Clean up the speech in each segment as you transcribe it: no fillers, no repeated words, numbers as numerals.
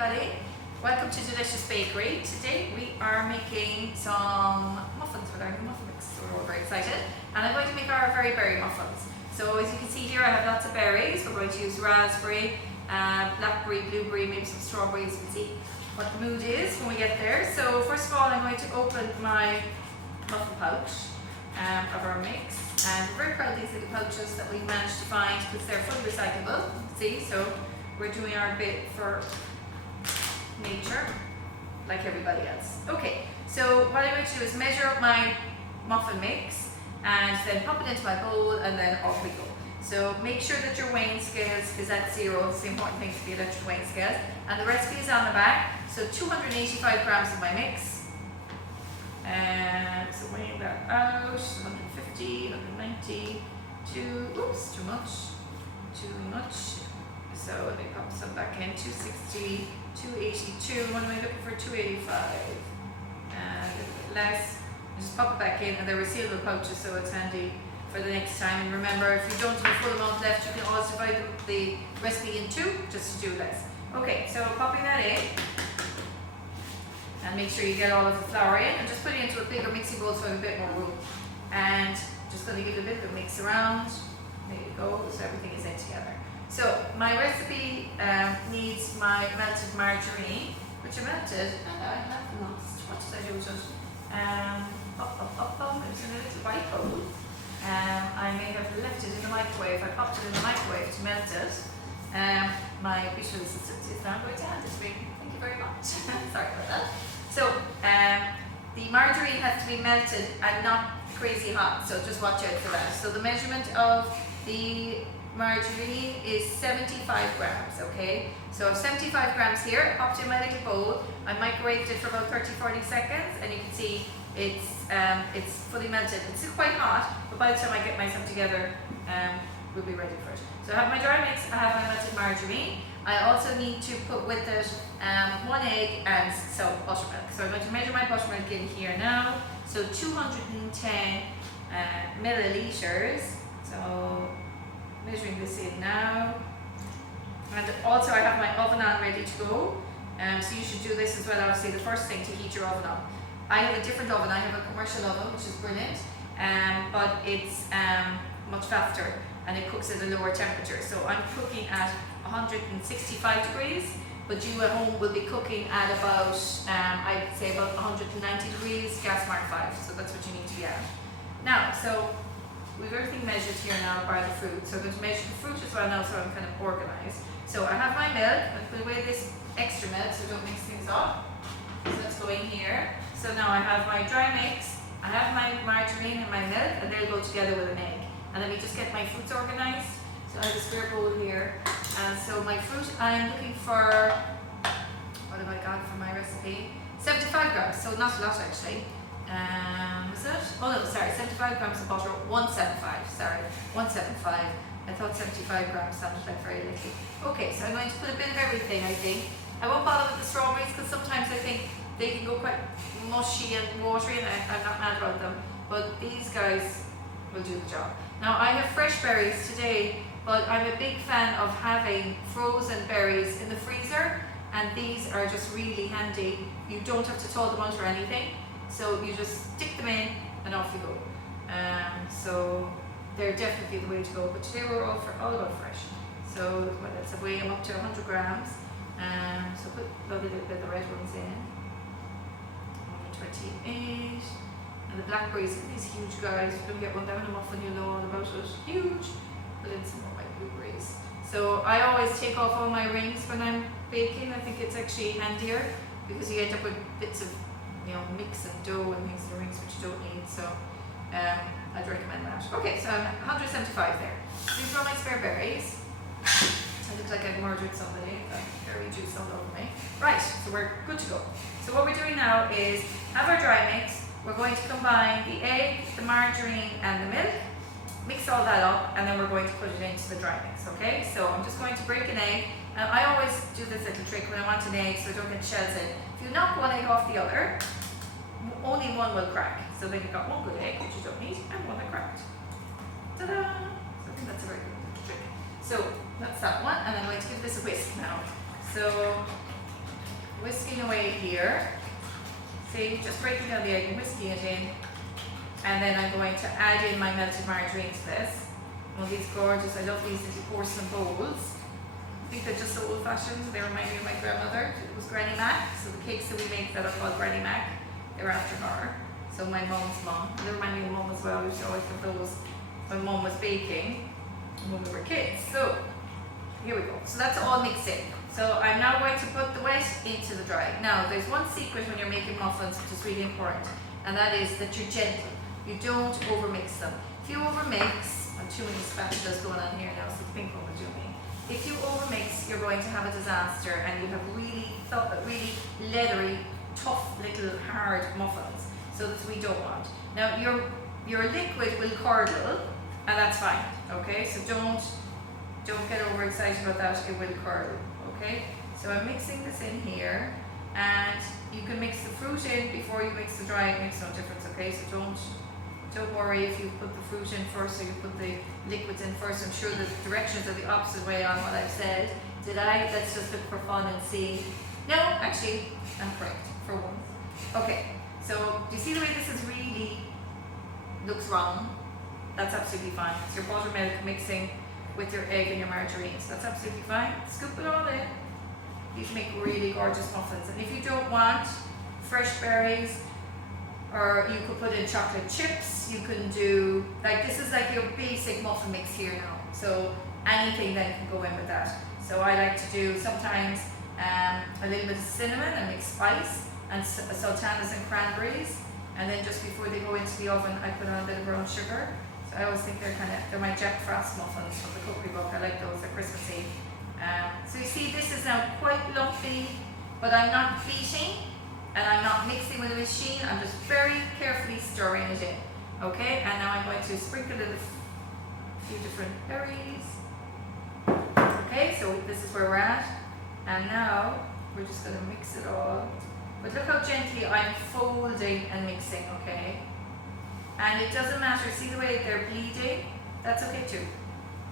everybody. Welcome to Delicious Bakery. Today we are making some muffins with our new muffin mix, so we're all very excited. And I'm going to make our very berry muffins. So as you can see here, I have lots of berries. We're going to use raspberry, blackberry, blueberry, maybe some strawberries. We'll see what the mood is when we get there. So first of all, I'm going to open my muffin pouch of our mix. And we're very proud of these little pouches that we've managed to find because they're fully recyclable. See, so we're doing our bit for nature, like everybody else. Okay, so what I'm going to do is measure up my muffin mix and then pop it into my bowl and then off we go. So make sure that your weighing scales is at 0. It's the important thing to be at your weighing scales. And the recipe is on the back. So 285 grams of my mix. So weighing that out, 150, 190, oops, too much. So let me pop some back in, 260, 282, what am I looking for, 285, and a little bit less. Just pop it back in, and they're resealable pouches, so it's handy for the next time. And remember, if you don't have a full amount left, you can always divide the recipe in 2, just to do less. Okay, so popping that in, and make sure you get all of the flour in, and just put it into a bigger mixing bowl so I have a bit more room. And just going to give it a bit of a mix around. There you go, so everything is in together. So my recipe needs my melted margarine, which I melted, and I have lost. What did I do with it? It's in a little white bowl. I may have left it in the microwave. I popped it in the microwave to melt it. My visual assistant is now going to hand it to me. Thank you very much. Sorry about that. So the margarine has to be melted and not crazy hot, so just watch out for that. So the measurement of the margarine is 75 grams, okay? So I have 75 grams here. I popped it in my little bowl. I microwaved it for about 30-40 seconds, and you can see it's fully melted. It's still quite hot, but by the time I get myself together, we'll be ready for it. So I have my dry mix, I have my melted margarine. I also need to put with it 1 egg and some buttermilk. So I'm going to measure my buttermilk in here now. So 210 milliliters. So measuring this in now. And also I have my oven on ready to go. So you should do this as well, obviously the first thing to heat your oven up. I have a different oven. I have a commercial oven, which is brilliant, but it's much faster and it cooks at a lower temperature. So I'm cooking at 165 degrees, but you at home will be cooking at about, I'd say about 190 degrees, gas mark 5. So that's what you need to be at. Now, so we've everything measured here now, bar the fruit. So I'm going to measure the fruit as well now, so I'm kind of organized. So I have my milk. I'm going to put away this extra milk so don't mix things up. So that's going here. So now I have my dry mix, I have my margarine and my milk, and they'll go together with an egg. And let me just get my fruits organized. So I have a spare bowl here. So my fruit, I'm looking for, what have I got for my recipe? 75 grams, so not a lot actually. Is it? Oh no, sorry, 75 grams of butter, 175, sorry, 175. I thought 75 grams sounded like very little. Okay, so I'm going to put a bit of everything, I think. I won't bother with the strawberries because sometimes I think they can go quite mushy and watery, and I'm not mad about them. But these guys will do the job. Now I have fresh berries today, but I'm a big fan of having frozen berries in the freezer, and these are just really handy. You don't have to thaw them out or anything, so you just stick them in and off you go. So they're definitely the way to go, but today we're all about fresh. So let's weigh them up to 100 grams. So put a little bit of the red ones in. 128. And the blackberries are these huge guys. You're going to get one down in a muffin, you'll know all about it. Huge. Put in some more white blueberries. So I always take off all my rings when I'm baking. I think it's actually handier because you end up with bits of, mix and dough and things in the rings which you don't need. So I'd recommend that. Okay, so I'm 175 there. These are my spare berries. It looks like I've murdered somebody. Berry juice all over me. Right, so we're good to go. So what we're doing now is have our dry mix. We're going to combine the egg, the margarine, and the milk. Mix all that up, and then we're going to put it into the dry mix, okay? So I'm just going to break an egg. I always do this little trick when I want an egg so I don't get shells in. If you knock one egg off the other, only one will crack. So then you've got one good egg, which you don't need, and one that cracked. Ta-da! So I think that's a very good trick. So that's that one, and I'm going to give this a whisk now. So here. See, just breaking down the egg and whisking it in. And then I'm going to add in my melted margarine to this. All these gorgeous, I love these little porcelain bowls. I think they're just so old fashioned. They remind me of my grandmother. It was Granny Mac. So the cakes that we make that are called Granny Mac, they're after her. So my mum's mum. They remind me of mum as well. We used to always have those when mum was baking when we were kids. So here we go. So that's all mixed in. So I'm now going to put the wet into the dry. Now there's one secret when you're making muffins which is really important, and that is that you're gentle. You don't overmix them. If you overmix, I'm too many spatulas going on here now, so the pink one will do me. If you overmix, you're going to have a disaster, and you have really leathery, tough little hard muffins. So that we don't want. Now your liquid will curdle, and that's fine. Okay, so don't get overexcited about that. It will curdle. Okay, so I'm mixing this in here, and you can mix the fruit in before you mix the dry. It makes no difference. Okay, so don't worry if you put the fruit in first or you put the liquids in first. I'm sure the directions are the opposite way on what I've said. Did I? Let's just look for fun and see. No, actually, I'm correct for once. Okay, so do you see the way this is really looks wrong? That's absolutely fine. It's your buttermilk mixing with your egg and your margarine, so that's absolutely fine. Scoop it all in. These make really gorgeous muffins. And if you don't want fresh berries, or you could put in chocolate chips, you can do, like this is like your basic muffin mix here now. So anything then can go in with that. So I like to do sometimes a little bit of cinnamon and mixed spice, and sultanas and cranberries. And then just before they go into the oven, I put on a bit of brown sugar. So I always think they're my Jack Frost muffins from the cookery book. I like those, they're Christmassy. So you see this is now quite lumpy, but I'm not beating and I'm not mixing with a machine. I'm just very carefully stirring it in. Okay, and now I'm going to sprinkle in a few different berries. Okay, so this is where we're at. And now we're just going to mix it all. But look how gently I'm folding and mixing, okay? And it doesn't matter, see the way they're bleeding? That's okay too.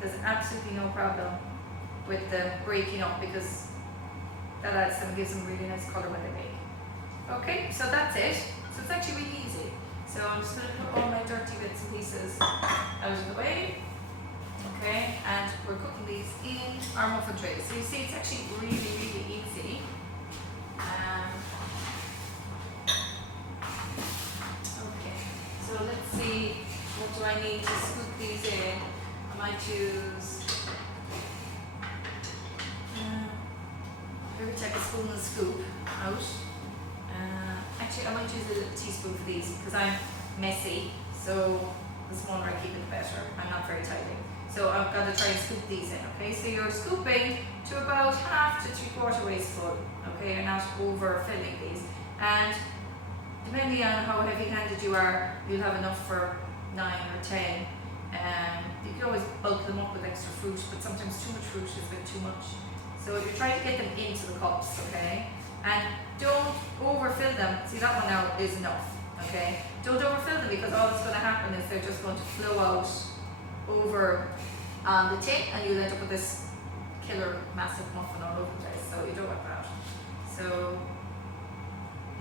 There's absolutely no problem with the breaking up, because that adds them, gives them really nice colour when they bake. Okay, so that's it. So it's actually really easy. So I'm just going to put all my dirty bits and pieces out of the way. Okay, and we're cooking these in our muffin trays. So you see it's actually really easy. Okay, so let's see, what do I need to scoop these in? I might use, maybe take a spoon and scoop out. Actually, I might use a little teaspoon for these because I'm messy, so the smaller I keep it, the better. I'm not very tidy. So I've got to try and scoop these in, okay? So you're scooping to about half to 3/4 ways full, okay? You're not overfilling these. And depending on how heavy-handed you are, you'll have enough for 9 or 10. You can always bulk them up with extra fruit, but sometimes too much fruit is a bit too much. So you're trying to get them into the cups, okay? And don't overfill them. See, that one now is enough, okay? Don't overfill them, because all that's going to happen is they're just going to flow out over the tin, and you'll end up with this killer massive muffin all over the place. So you don't want that. So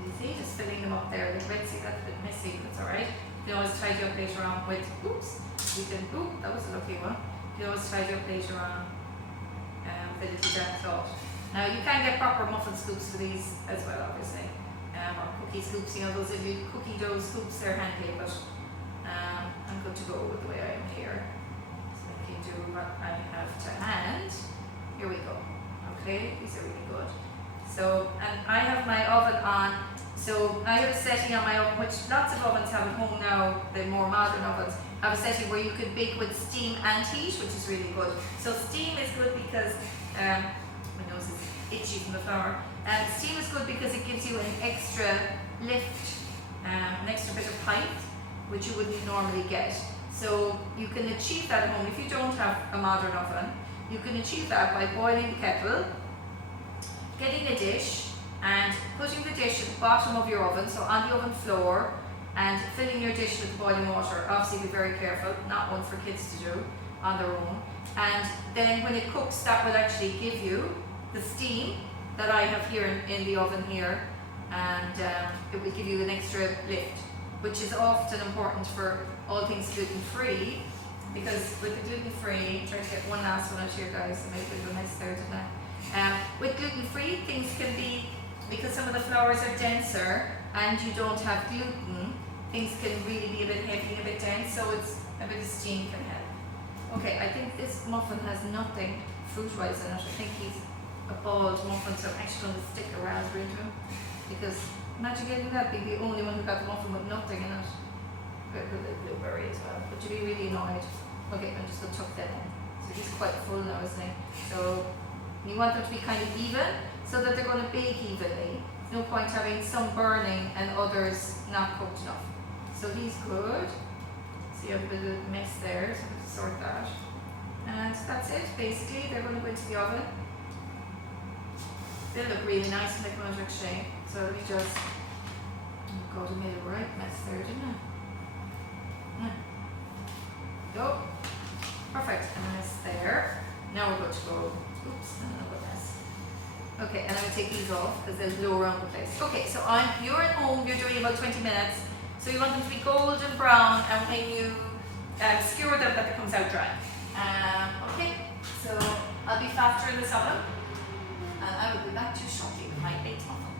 you see, just filling them up there. The red, see, that's a bit messy, but it's alright. You can always tidy up later on with, that was a lucky one. You can always tidy up later on with a little damp cloth. Now you can get proper muffin scoops for these as well, obviously. Or cookie scoops, you know, those little cookie dough scoops, they're handy, but I'm good to go with the way I am here. So I can do what I have to hand. Here we go. Okay, these are really good. So, and I have my oven on. So I have a setting on my oven, which lots of ovens have at home now, the more modern ovens, have a setting where you can bake with steam and heat, which is really good. So steam is good because, my nose is itchy from the flour. Steam is good because it gives you an extra lift, an extra bit of height, which you wouldn't normally get. So you can achieve that at home. If you don't have a modern oven, you can achieve that by boiling the kettle, getting a dish, and putting the dish at the bottom of your oven, so on the oven floor, and filling your dish with boiling water. Obviously be very careful, not one for kids to do on their own. And then when it cooks, that will actually give you the steam that I have here in the oven here, and it will give you an extra lift, which is often important for all things gluten-free, because with the gluten-free, try to get one last one out here, guys, I made a bit of a mess there, didn't I? With gluten-free, things can be, because some of the flours are denser and you don't have gluten, things can really be a bit heavy, a bit dense, so it's a bit of steam can help. Okay, I think this muffin has nothing fruit-wise in it. I think he's a bald muffin, so I'm actually going to stick a raspberry into him, because imagine getting that, being the only one who got the muffin with nothing in it. With a little blueberry as well, but you'd be really annoyed. Okay, I'm just going to tuck that in. So he's quite full now, isn't he? So you want them to be kind of even, so that they're going to bake evenly. There's no point having some burning and others not cooked enough. So he's good. So you have a bit of a mess there, so I'm going to sort that. And that's it, basically. They're going to go into the oven. They look really nice when they come out of shape. So let me just, oh God, I made a right mess there, didn't I? Go. Perfect, and that's there. Now we're going to go, oops, another mess. Okay, and I'm going to take these off because they'll blow around the place. Okay, so you're at home, you're doing about 20 minutes. So you want them to be golden brown, and when you skewer them, that it comes out dry. Okay, so I'll be faster in this oven, and I will be back to you shortly with my baked muffin.